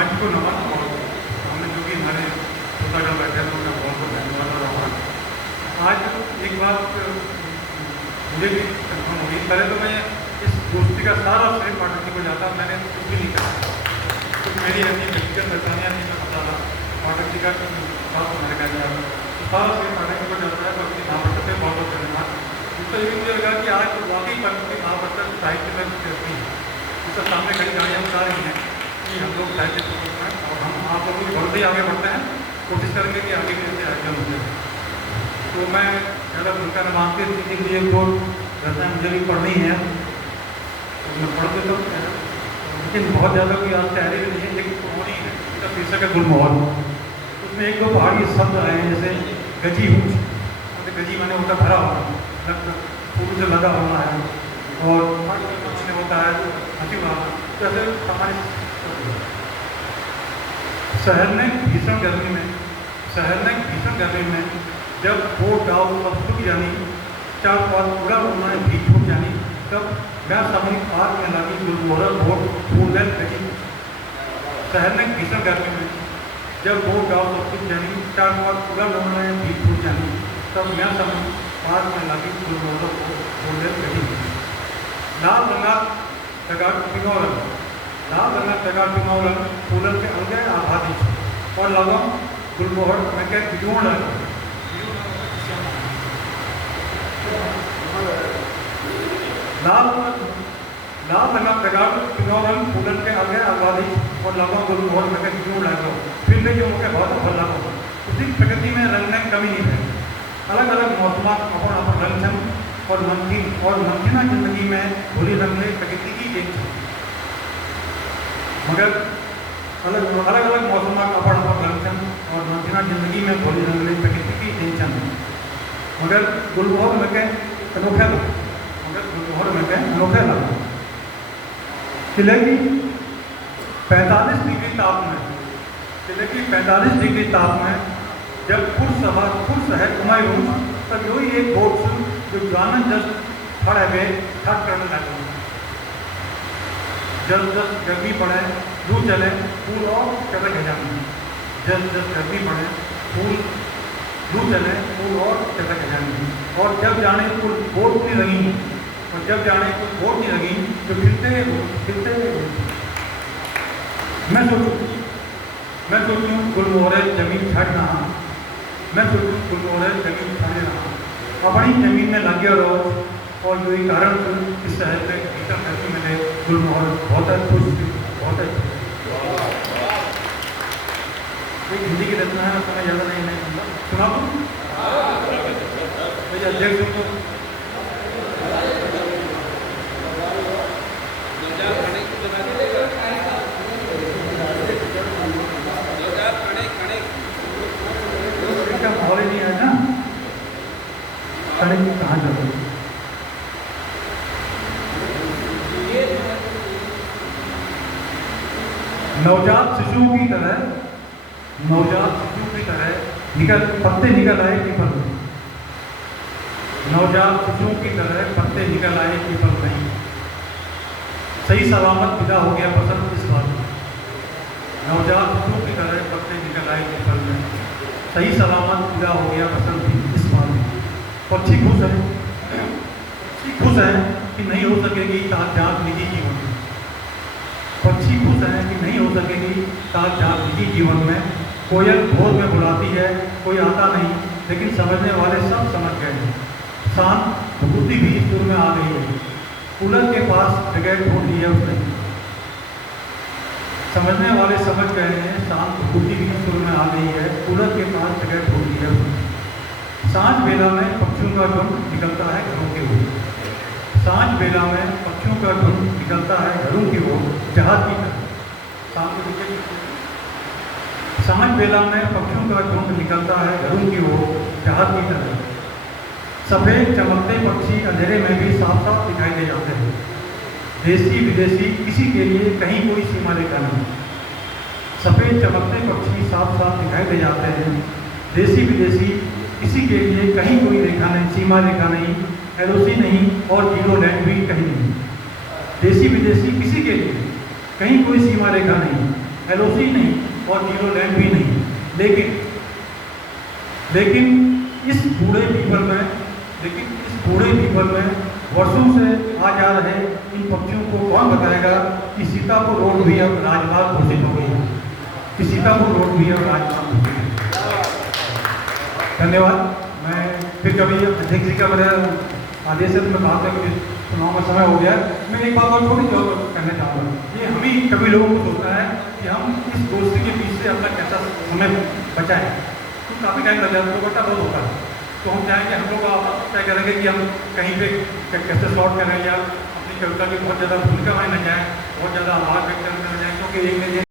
मंच को नमन और हमने जो भी हमारे श्रोतागण बैठे हैं उनका बहुत बहुत धन्यवाद रहा। आज एक बात मुझे भी कंफर्म हुई, पहले तो मैं इस दोस्ती का सारा श्रेय पाठक जी को जाता, मैंने कुछ भी नहीं कहा, कुछ मेरी ऐसी व्यक्तिगत परेशानियाँ थी, मैं बता रहा पाठक जी का बात मैंने कह दिया, तो सारा श्रेय पाठक जी को जाता है। बल्कि महाप्रसाद से बहुत बहुत धन्यवाद। तो ये मुझे लगा कि आज वाकई महाप्रसाद साहित्य में करती है, जिसका सामने खड़ी गाड़ियाँ बता रही हैं कि हम लोग साहित्य हैं और हम आप लोगों की बढ़ते ही आगे बढ़ते हैं, कोशिश करेंगे कि आगे भी ऐसे आयोजन होते हैं। तो मैं ज़्यादा भूमिका न मानते थी कि एक दो रचनाएँ मुझे भी पढ़नी है तो मैं पढ़ देता हूँ, लेकिन बहुत ज़्यादा कोई आज तैयारी भी नहीं है। लेकिन कहानी है, इसका शीर्षक है गुलमोहर। उसमें एक दो पहाड़ी शब्द आए हैं, जैसे गजी ऊँच, मतलब गजी मैंने होता भरा हुआ, फूल से लगा हुआ है, और कुछ नहीं होता है हंसी वाला, जैसे सामान्य शहर ने भीषण गर्मी में जब बोट डाल सब सूख जानी, चार पार पूरा उन्होंने भी छूट जानी, तब मैं सामूहिक आग में लगी गुलमोहर बोट फूल गई। शहर ने भीषण गर्मी में जब बोट डाल सब सूख जानी, चार पार पूरा उन्होंने भी छूट जानी, तब मैं सामूहिक आग में लगी गुलमोहर फूल गई। लाल रंगा टगार पिंगौरन, लाल रंगा टगार पिंगौरन फूलन के अंगे आबादी और लगम गुलमोहर में के बिजोड़ लाल रंगा टगार पिंगौरन फूलन के अंगे आबादी और लगम गुलमोहर में के बिजोड़ लगो, फिर भी जो मुझे बहुत अच्छा लगा। उसी प्रकृति में रंग में कमी नहीं है, अलग अलग मौसम अपन अपन रंग छन और मंथीना जिंदगी में भूरी रंग प्रकृति की देन छन, मगर अलग अलग मौसम अपन अपन रंग छन और मंथीना जिंदगी में भूरी रंग प्रकृति की देन छन, मगर गुलमोहर में के अनोखे लगा। किले की 45 डिग्री ताप में जब खुश है कुमायूं, तब यही एक बोट जो जानन जस खड़े हुए ठट करने लगे। जस जस गर्मी पड़े लू चले फूल और चटक जाने, जस जस गर्मी पड़े फूल लू चले फूल और चटक जाने। और जब जाने फूल बोट नहीं लगी, और जब जाने फूल बोट नहीं लगी तो खिलते मैं सोचूं गुलमोहर जमीन छड़ रहा, मैं सोचूं गुलमोहर जमीन छड़े रहा, अपनी जमीन में लग गया रहो। और जो ही कारण इस शहर में भीषण गर्मी मिले गुलमोहर बहुत खुश थी, बहुत एक हिंदी की रचना है, समय ज़्यादा नहीं सुना दूँ भैया अध्यक्ष को। माहौल ही नहीं है ना, कहाँ जाते नवजात शिशु की तरह पत्ते निकल आए पीपल में, नवजात शिशु की तरह पत्ते निकल आए पीपल में, सही सलामत विदा हो गया बसंत इस बार। नवजात शिशु की तरह पत्ते निकल आए पीपल में, सही सलामत विदा हो गया बसंत इस बार। पक्षी खुश है कि नहीं हो सकेगी ताकजात निजी जीवन में, पक्षी खुश है कि नहीं हो सकेगी ताकजात निजी जीवन में। कोयल भोर में बुलाती है, कोई आता नहीं, लेकिन समझने वाले सब समझ गए हैं। शांत भूति भी सुर में आ गई है, कूलर के पास जगह ढूंढ ली है उसने, समझने वाले समझ गए हैं। शांत भूति भी सुर में आ गई है, कूलर के पास जगह ढूंढ ली है उसने। सांझ बेला में पक्षियों का झुंड निकलता है घरों की ओर, सांझ बेला में पक्षियों का झुंड निकलता है घरों की ओर जहाज की तरह। सांझ बेला में पक्षियों का झुंड निकलता है घरों की ओर जहाज की तरह। सफ़ेद चमकते पक्षी अंधेरे में भी साफ साफ दिखाई दे जाते हैं। देसी विदेशी किसी के लिए कहीं कोई सीमा रेखा नहीं। सफ़ेद चमकते पक्षी साफ साफ दिखाई दे जाते हैं। देसी विदेशी किसी के लिए कहीं कोई रेखा नहीं, सीमा रेखा नहीं, एलओसी नहीं और जीरो लैंड भी कहीं नहीं। देसी विदेशी किसी के लिए कहीं कोई सीमा रेखा नहीं, LOC नहीं और जीरो लैंड भी नहीं, लेकिन इस बूढ़े पीपल में वर्षों से आ जा रहे इन पक्षियों को कौन बताएगा कि सीतापुर रोड भी अब राजमार्ग घोषित हो गई है, कि सीतापुर रोड भी अब राजमार्ग घोषित है। धन्यवाद। मैं फिर कभी अध्यक्ष जी का मेरा आदेश है तो मैं बात करके चुनाव का समय हो गया। मैं एक बात और थोड़ी सी और कहना चाहूँगा, ये हम ही कभी लोगों को सोचना है कि हम इस दोस्ती के बीच से अपना कैसा समय बचाएं, तो काफ़ी टाइम लग जाता है, बटा बहुत होता है। तो हम चाहेंगे हम लोग क्या करेंगे कि हम कहीं पे कैसे शॉर्ट करें या अपनी कविता की बहुत ज़्यादा भूमिका में न जाए, बहुत ज़्यादा आवाज़ व्यक्त करने न जाए, क्योंकि एक